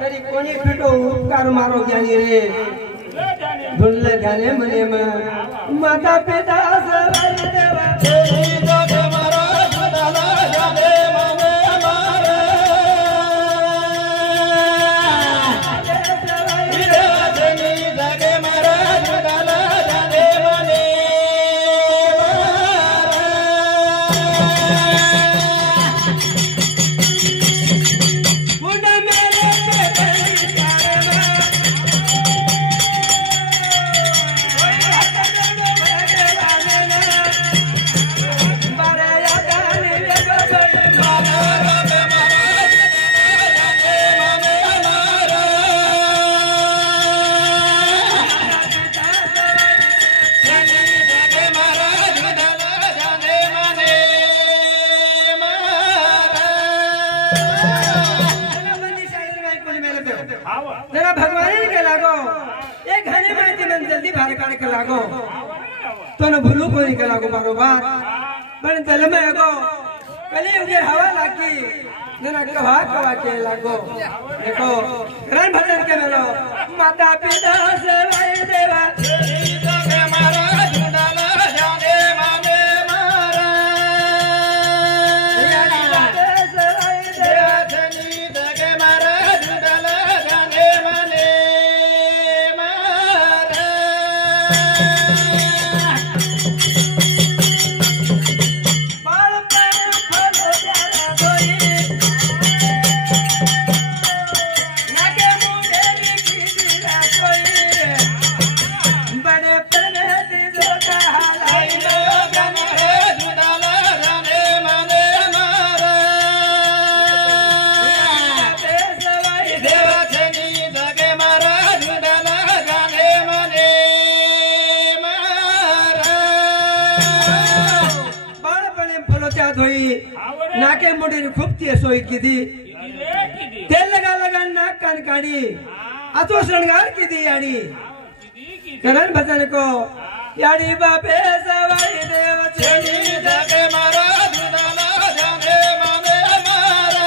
तरी कोणी पिटो उपकार मारो ज्ञानी रे धुनले ध्याने मने में माता पिता सवाई देवा जगे मारो धुनला जाने मने मारे जगे मारो धुनला जाने मने जरा भगवान के लागो एक घने माइती मन जल्दी बाहर काढ़ के लागो तो न भूलू कोई के लागो बरोबर पण तले में एगो कली उगे हवा लागी जना कवा कवा के लागो देखो रण भजन के मेलो माता पिता सवाई देवा जगे मारा झुंडाला जाने माने मारा सवाई देवा जनी जगे मारा झुंडाला जाने माने मारा बाल पर फल जाना कोई नाके मुंडे लिखी दिला कोई बड़े प्रणत जो कहालाई लोगन है झुंडाला जाने माने मारा सवाई देवा छनी जगे मारा झुंडाला जाने माने मारा बाळपणे फलोत्या धोई नाके मुंडे खूप ती सोई कीधी तेल लगा लगा नाक कान काढी आतो श्रृंगार कीधी याडी करण भजन को याडी बापे सवाई देव छनी जगे मारा झुंडाला जाने माने मारा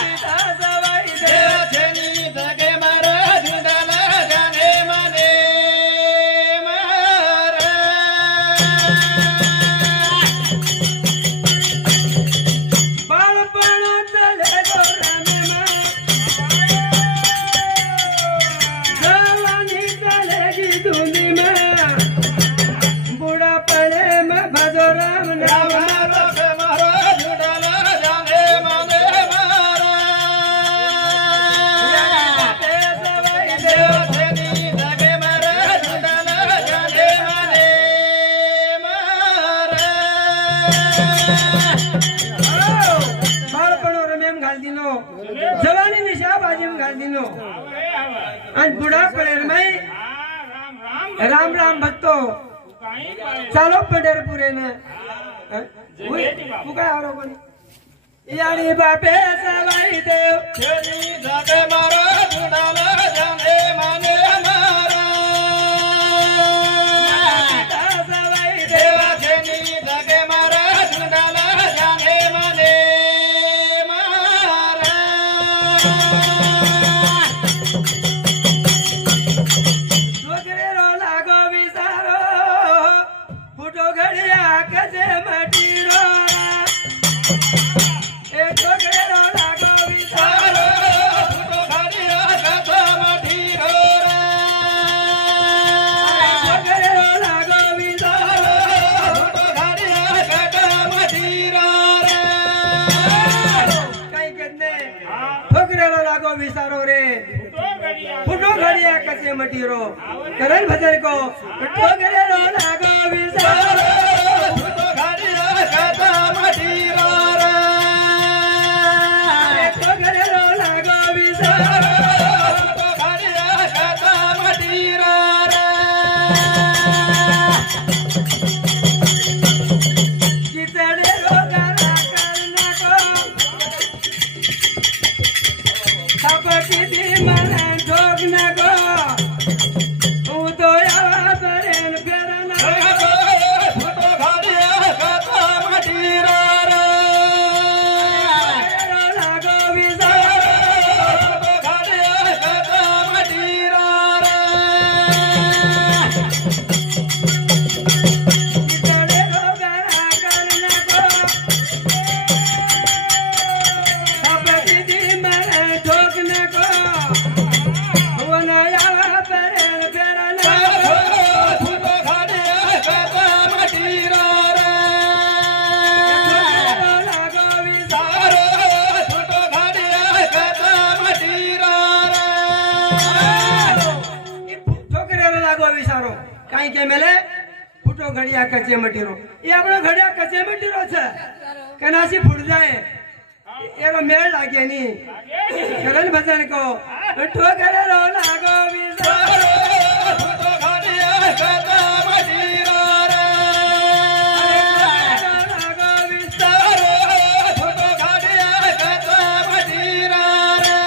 पिता सवाई देव छनी जगे मारा झुंडाला जाने माने मारा बाळपण चले गोरामे जवानी चलेगी धुनी में बुढ़ापने में भजो राम नाम मारो झुंडाला जाने माने मारा सवाई देव छनी जगे मारा झुंडाला जाने माने मारा बाळपण रमेम घाल दिनो जवानी निशा बाजी में घाल दिनो आणि बुढ़ापणे में राम राम भक्तो चालो पंढरपुरे न तू काय आरो कोणी याडी बापे सवाई देव छनी जगे मारा झुंडाला जाने माने मारा पिता सवाई देव छनी जगे मारा झुंडाला जाने माने मारा डोकरेरो लागो विसारो फुटो घडिया कसे मटीरो ए डोकरेरो लागो विसारो फुटो घडिया कसे मटीरो डोकरेरो लागो विसारो फुटो घडिया कसे मटीरो काही कहते डोकरेरो लागो विसारो रे फुटो घडिया कसे मटीरो करण भजन को डोकरेरो लागो विसारो फुटो घडिया कसे मटीरो डोकरेरो लागो विसारो फुटो घडिया कसे मटीरो किचडे रोगाला करना को थापटी दी मला ठोकना को उदोया बरेन फेरना फुटो घडिया कसे मटीरो लागो લાગે મેલે ફૂટો ઘડિયા કચે મટીરો એ આપણો ઘડિયા કચે મટીરો છે કનાસી ફૂટ જાય એનો મેળ લાગે ની કરણ ભજન કહો ઠો કરે રો લાગો વિસારો ફૂટો ઘડિયા કચે મટીરો રે લાગો વિસારો ફૂટો ઘડિયા કચે મટીરો રે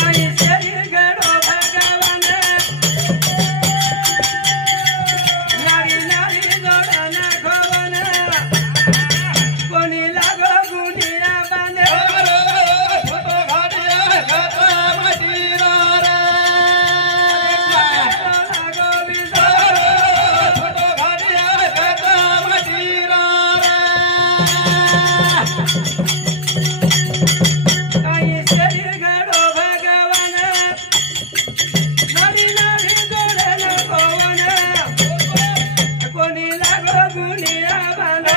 કઈ શરીર ગડો ભગવાન નારી નારી દોડના ખોવન કોની લાગો ગુનિયા બાને ફોટો ઘાડિયા કચા મટીરો રે લાગો વિસારો ફોટો ઘાડિયા કચા મટીરો રે કઈ શરીર ગડો ભગવાન નારી નારી દોડના ખોવન કોની લાગો ગુનિયા બાને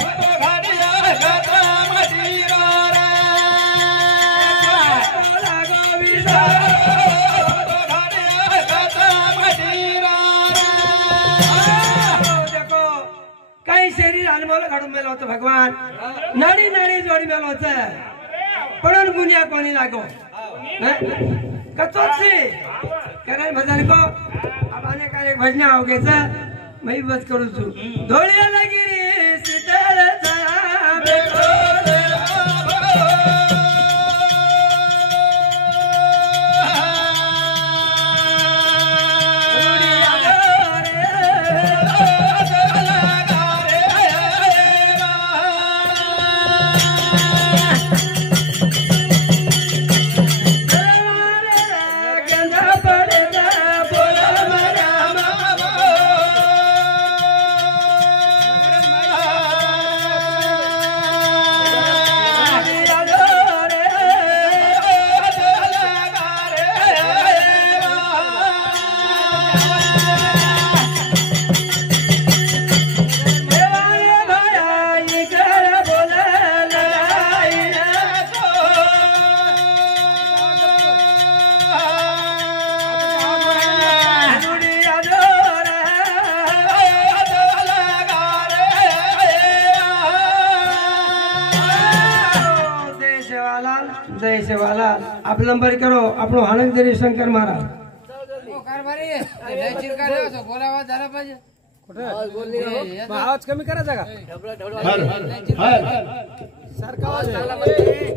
ફોટો ઘાડિયા કચા મટીરો રે લાગો વિસારો ફોટો ઘાડિયા કચા મટીરો રે देखो કઈ શરીર અનમોલ ઘડો મેલો તો ભગવાન નાડી નાડી જોડી મેલો છે પણ ગુનિયા કોની લાગો હે કચો છે કરે ભજન કો આને કાય ભજન આવગે છે मैं बस करू છું ધોળિયા લાગી સીતળ છા બેઠો રે जय सेवालाल आप नंबर करो આપણો આનંદરી શંકર महाराज बोलावा झाला पाहिजे आवाज कमी करा जागा सारखा आवाज झाला पाहिजे